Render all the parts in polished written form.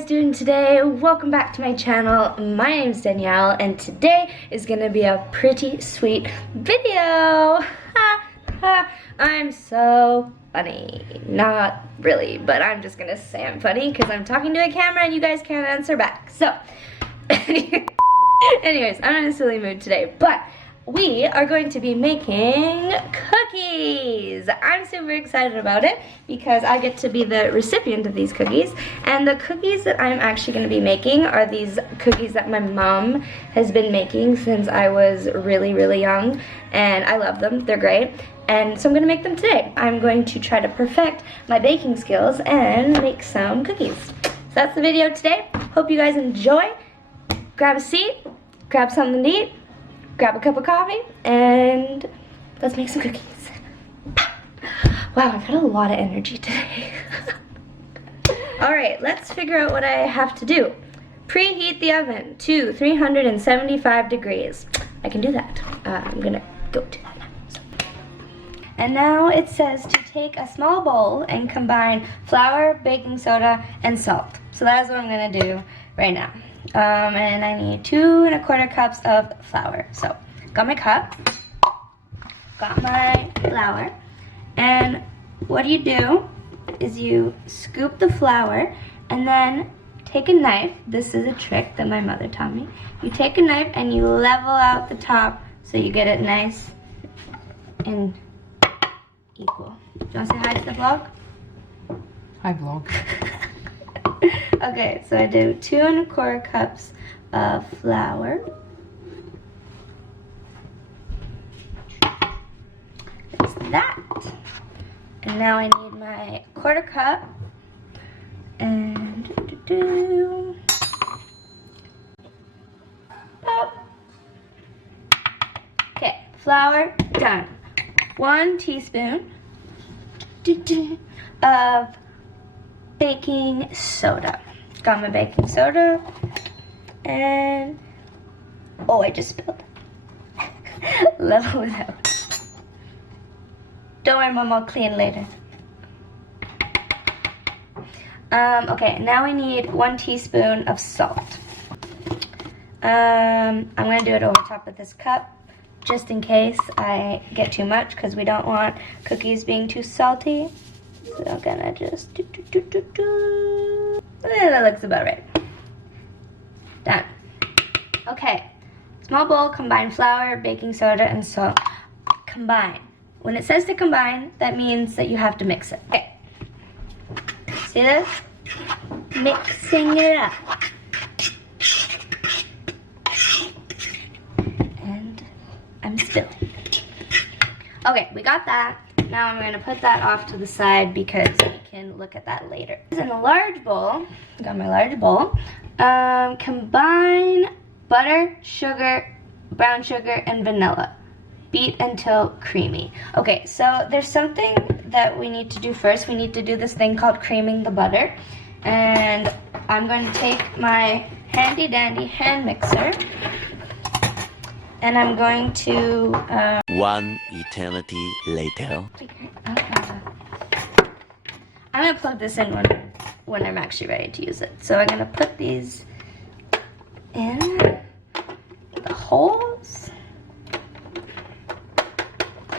guys doing today? Welcome back to my channel. My name's Danielle and today is gonna be a pretty sweet video. I'm so funny. Not really, but I'm just gonna say I'm funny because I'm talking to a camera and you guys can't answer back. So, anyways, I'm in a silly mood today, but we are going to be making cookies. I'm super excited about it because I get to be the recipient of these cookies. And the cookies that I'm actually going to be making are these cookies that my mom has been making since I was really, really young. And I love them. They're great. And so I'm going to make them today. I'm going to try to perfect my baking skills and make some cookies. So that's the video today. Hope you guys enjoy. Grab a seat, grab something to eat, grab a cup of coffee, and let's make some cookies. Wow, I've got a lot of energy today. Alright, let's figure out what I have to do. Preheat the oven to 375 degrees. I can do that. I'm gonna go do that now. And now it says to take a small bowl and combine flour, baking soda, and salt. So that's what I'm gonna do right now. And I need 2 1/4 cups of flour. So, got my cup, got my flour, and what you do is you scoop the flour and then take a knife. This is a trick that my mother taught me. You take a knife and you level out the top so you get it nice and equal. Do you want to say hi to the vlog? Hi, vlog. Okay, so I do 2 1/4 cups of flour. There's that. And now I need my 1/4 cup. And okay, flour done. 1 teaspoon of baking soda. Got my baking soda, and oh, I just spilled. Level it out. Don't worry, Mom, I'll clean later. Okay, now we need 1 teaspoon of salt. I'm gonna do it over top of this cup, just in case I get too much, because we don't want cookies being too salty. So I'm gonna just that looks about right. Done. Okay. Small bowl, combine flour, baking soda, and salt. Combine. When it says to combine, that means that you have to mix it. Okay. See this? Mixing it up. And I'm spilling. Okay, we got that. Now I'm going to put that off to the side because we can look at that later. In a large bowl, got my large bowl, combine butter, sugar, brown sugar, and vanilla. Beat until creamy. Okay, so there's something that we need to do first. We need to do this thing called creaming the butter. And I'm going to take my handy dandy hand mixer. And I'm going to... One eternity later. I'm going to plug this in when I'm actually ready to use it. So I'm going to put these in the holes.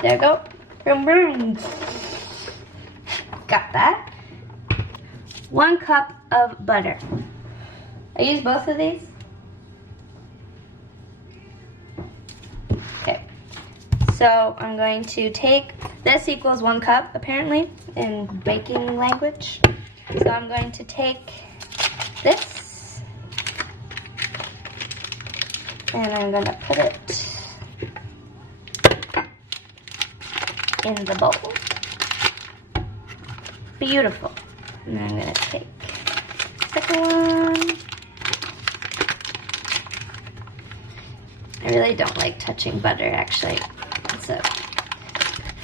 There we go. Boom, boom. Got that. 1 cup of butter. I use both of these. Okay, so I'm going to take, this equals 1 cup apparently in baking language. So I'm going to take this and I'm going to put it in the bowl. Beautiful. And then I'm going to take the second one. I really don't like touching butter, actually. It's a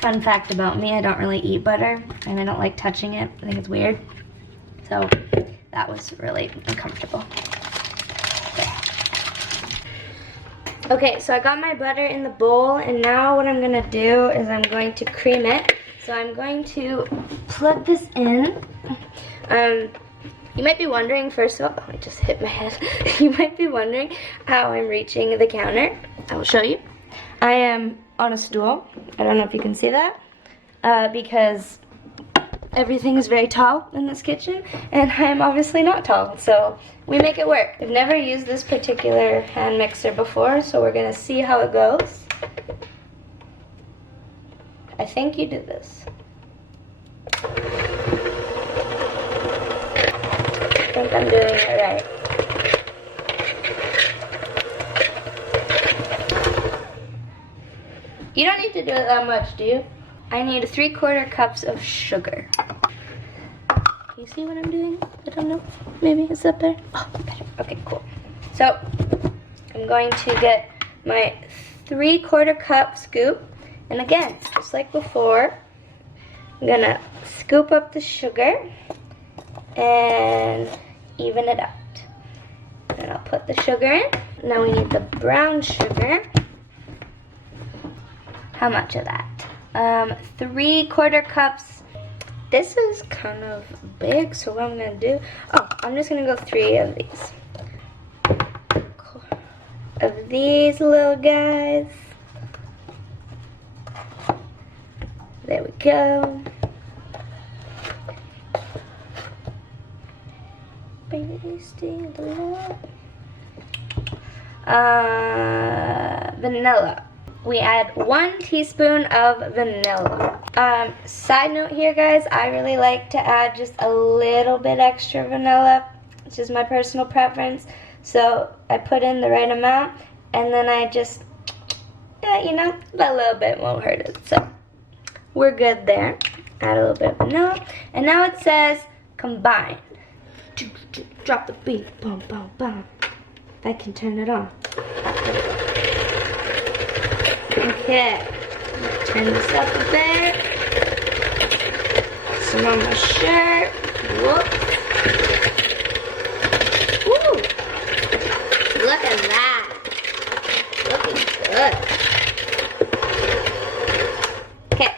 fun fact about me. I don't really eat butter, and I don't like touching it. I think it's weird. So that was really uncomfortable. Okay, so I got my butter in the bowl, and now what I'm going to do is I'm going to cream it. So I'm going to plug this in. You might be wondering, first of all, I just hit my head. You might be wondering how I'm reaching the counter. I will show you. I am on a stool. I don't know if you can see that, because everything is very tall in this kitchen, and I am obviously not tall, so we make it work. I've never used this particular hand mixer before, so we're gonna see how it goes. I think you did this. I think I'm doing it right. You don't need to do it that much, do you? I need 3/4 cups of sugar. Can you see what I'm doing? I don't know. Maybe it's up there. Oh, better. Okay, cool. So I'm going to get my 3/4 cup scoop. And again, just like before, I'm gonna scoop up the sugar and even it out. And I'll put the sugar in. Now we need the brown sugar. How much of that? 3/4 cups. This is kind of big, so what I'm gonna do, I'm just gonna go 3 of these. Of these little guys. There we go. Vanilla. We add 1 teaspoon of vanilla. Side note here, guys, I really like to add just a little bit extra vanilla. It's just my personal preference. So I put in the right amount, and then I just, you know, a little bit won't hurt it. So we're good there. Add a little bit of vanilla. And now it says combine. Drop the beat. Boom, boom, boom. I can turn it on. Okay. Turn this up a bit. Some on my shirt. Whoops. Woo! Look at that. Looking good. Okay.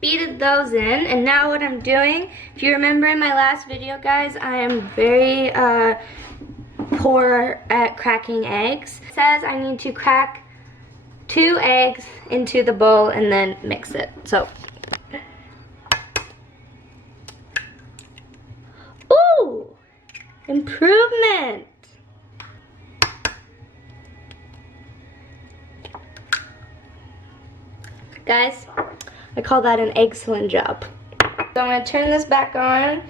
Beated those in, and now what I'm doing, if you remember in my last video, guys, I am very poor at cracking eggs. It says I need to crack 2 eggs into the bowl and then mix it. So, ooh, improvement. Guys, I call that an excellent job. So I'm gonna turn this back on.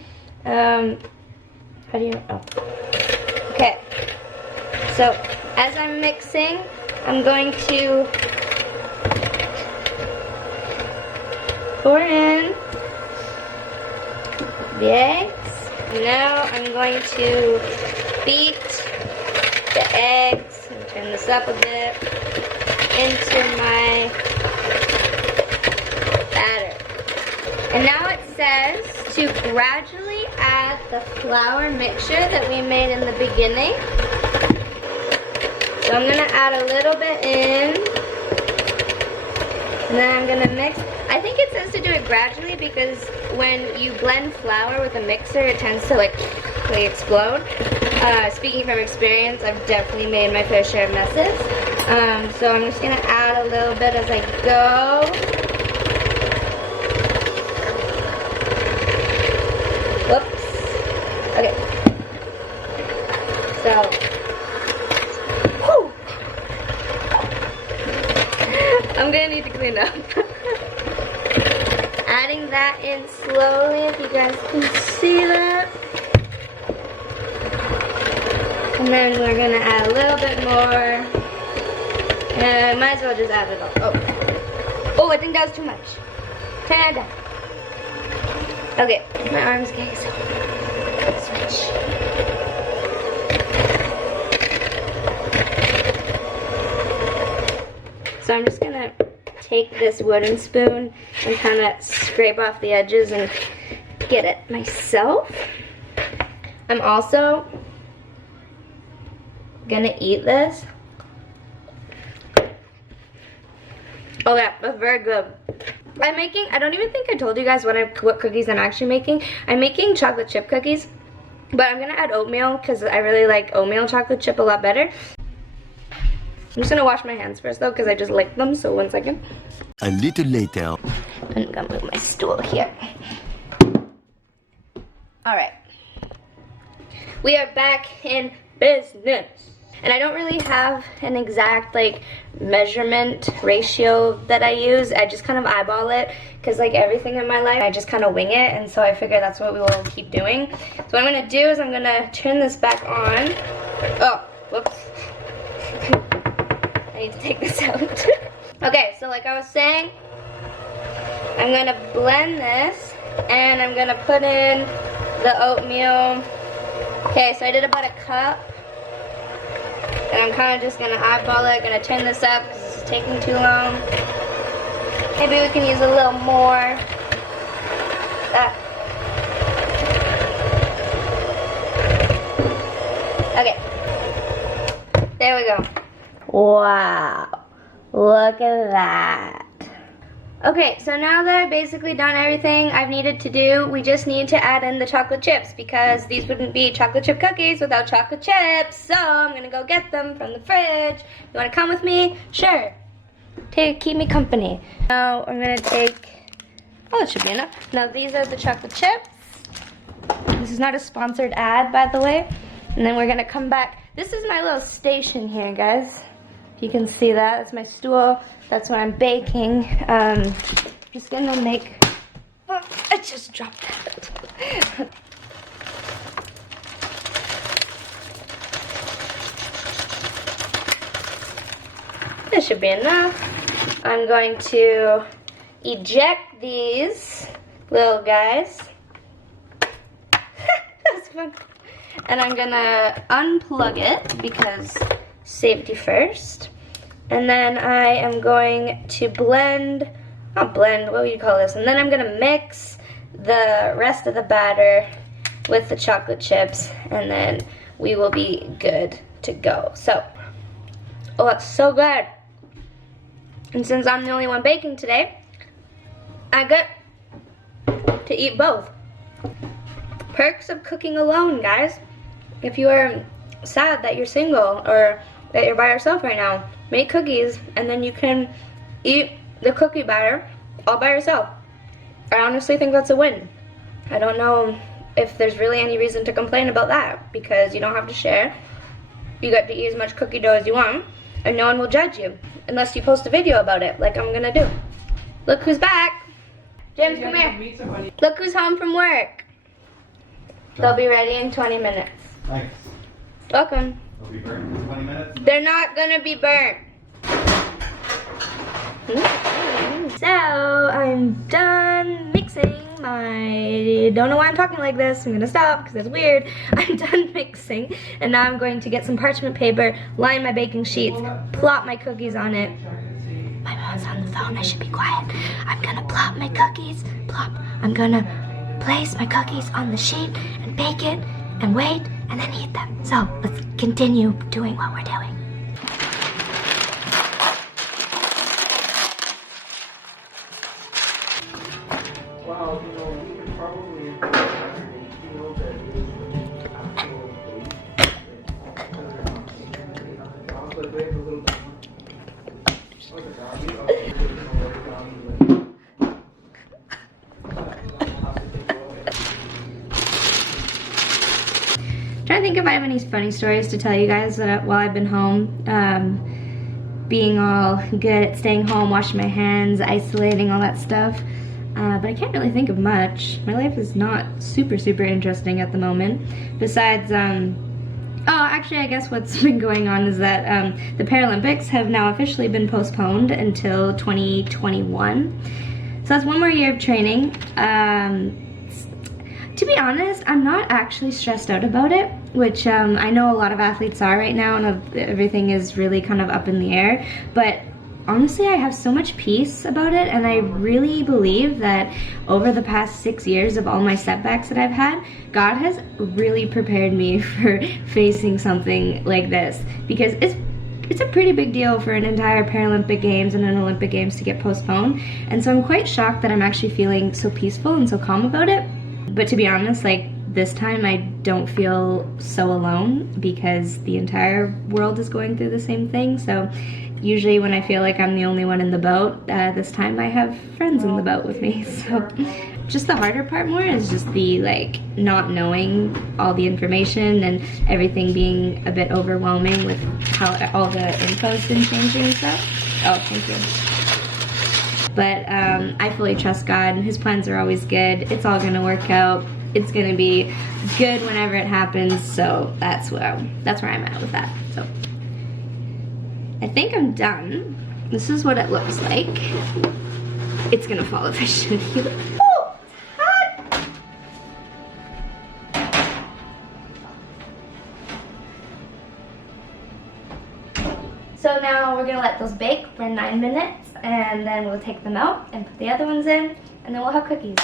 How do you, okay. So as I'm mixing, I'm going to pour in the eggs. Now I'm going to beat the eggs, and turn this up a bit, into my batter. And now it says to gradually add the flour mixture that we made in the beginning. So I'm gonna add a little bit in, and then I'm gonna mix. I think it says to do it gradually because when you blend flour with a mixer, it tends to like explode. Speaking from experience, I've definitely made my fair share of messes. So I'm just gonna add a little bit as I go. Whoops. Okay. So, whew. I'm gonna need to clean up. Adding that in slowly, if you guys can see that. And then we're gonna add a little bit more. And might as well just add it all. Oh, I think that was too much. Turn it down. Okay, my arm's getting so switch. So I'm just gonna take this wooden spoon and kind of scrape off the edges and get it myself. I'm also gonna eat this. Oh yeah, that's very good. I'm making, I don't even think I told you guys what cookies I'm actually making. I'm making chocolate chip cookies, but I'm gonna add oatmeal because I really like oatmeal chocolate chip a lot better. I'm just gonna wash my hands first though because I just licked them, so 1 second. A little later. I'm gonna move my stool here. Alright. We are back in business. And I don't really have an exact like measurement ratio that I use. I just kind of eyeball it because like everything in my life I just kind of wing it, and so I figure that's what we will keep doing. So what I'm gonna do is I'm gonna turn this back on. Oh, whoops. I need to take this out. Okay, so like I was saying, I'm gonna blend this and I'm gonna put in the oatmeal. Okay, so I did about a cup. And I'm kind of just gonna eyeball it, gonna turn this up because this is taking too long. Maybe we can use a little more. Okay. There we go. Wow. Look at that. Okay, so now that I've basically done everything I've needed to do, we just need to add in the chocolate chips because these wouldn't be chocolate chip cookies without chocolate chips. So I'm gonna go get them from the fridge. You wanna come with me? Sure. Keep me company. Now I'm gonna take, oh, it should be enough. Now these are the chocolate chips. This is not a sponsored ad, by the way. And then we're gonna come back. This is my little station here, guys. You can see that. That's my stool. That's what I'm baking. Just gonna make. Oh, I just dropped that. This should be enough. I'm going to eject these little guys. That's fun. And I'm gonna unplug it because safety first. And then I am going to blend, not blend, what would you call this? And then I'm gonna mix the rest of the batter with the chocolate chips, and then we will be good to go. So, oh, it's so good. And since I'm the only one baking today, I get to eat both. Perks of cooking alone, guys. If you are sad that you're single or that you're by yourself right now, make cookies and then you can eat the cookie batter all by yourself. I honestly think that's a win. I don't know if there's really any reason to complain about that because you don't have to share. You get to eat as much cookie dough as you want and no one will judge you unless you post a video about it like I'm gonna do. Look who's back. James, come here. Look who's home from work. They'll be ready in 20 minutes. Thanks. Welcome. They'll be burnt in 20 minutes? They're not gonna be burnt. So I'm done mixing my, don't know why I'm talking like this, I'm gonna stop because that's weird. I'm done mixing and now I'm going to get some parchment paper, line my baking sheets, plop my cookies on it. My mom's on the phone, I should be quiet. I'm gonna plop my cookies, plop. I'm gonna place my cookies on the sheet and bake it and wait and then eat them. So let's continue doing what we're doing. Well, you know, we could probably feel that Trying to think if I have any funny stories to tell you guys while I've been home. Being all good at staying home, washing my hands, isolating, all that stuff. But I can't really think of much. My life is not super interesting at the moment. Besides, oh, actually I guess what's been going on is that the Paralympics have now officially been postponed until 2021. So that's one more year of training. To be honest, I'm not actually stressed out about it, which I know a lot of athletes are right now, and everything is really kind of up in the air. But honestly, I have so much peace about it, and I really believe that over the past 6 years of all my setbacks that I've had, God has really prepared me for facing something like this, because it's it's a pretty big deal for an entire Paralympic Games and an Olympic Games to get postponed. And so I'm quite shocked that I'm actually feeling so peaceful and so calm about it. But to be honest, like, this time I don't feel so alone because the entire world is going through the same thing. So usually when I feel like I'm the only one in the boat, this time I have friends in the boat with me. So just the harder part more is just the like not knowing all the information and everything being a bit overwhelming with how all the info's been changing and stuff. Oh, thank you. But I fully trust God, and his plans are always good. It's all gonna work out. It's gonna be good whenever it happens, so that's where I'm at with that. So I think I'm done. This is what it looks like. It's gonna fall if I shouldn't heal it. Oh, it's hot! So now we're gonna let those bake for 9 minutes, and then we'll take them out and put the other ones in, and then we'll have cookies.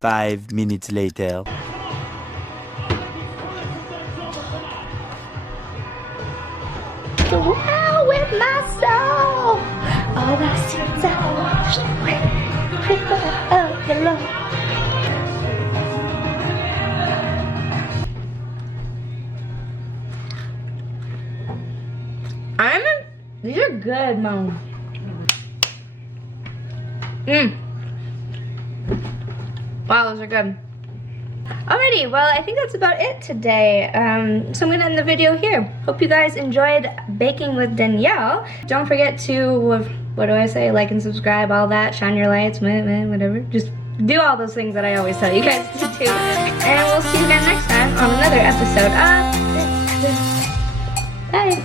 Five minutes later. Go out with my soul. All the sins I washed away. River of the Lord. These are good, Mom. Wow, those are good. Alrighty, well, I think that's about it today. So I'm gonna end the video here. Hope you guys enjoyed baking with Danielle. Don't forget to, what do I say, like and subscribe, all that, shine your lights, whatever. Just do all those things that I always tell you guys to do. And we'll see you again next time on another episode of Bye.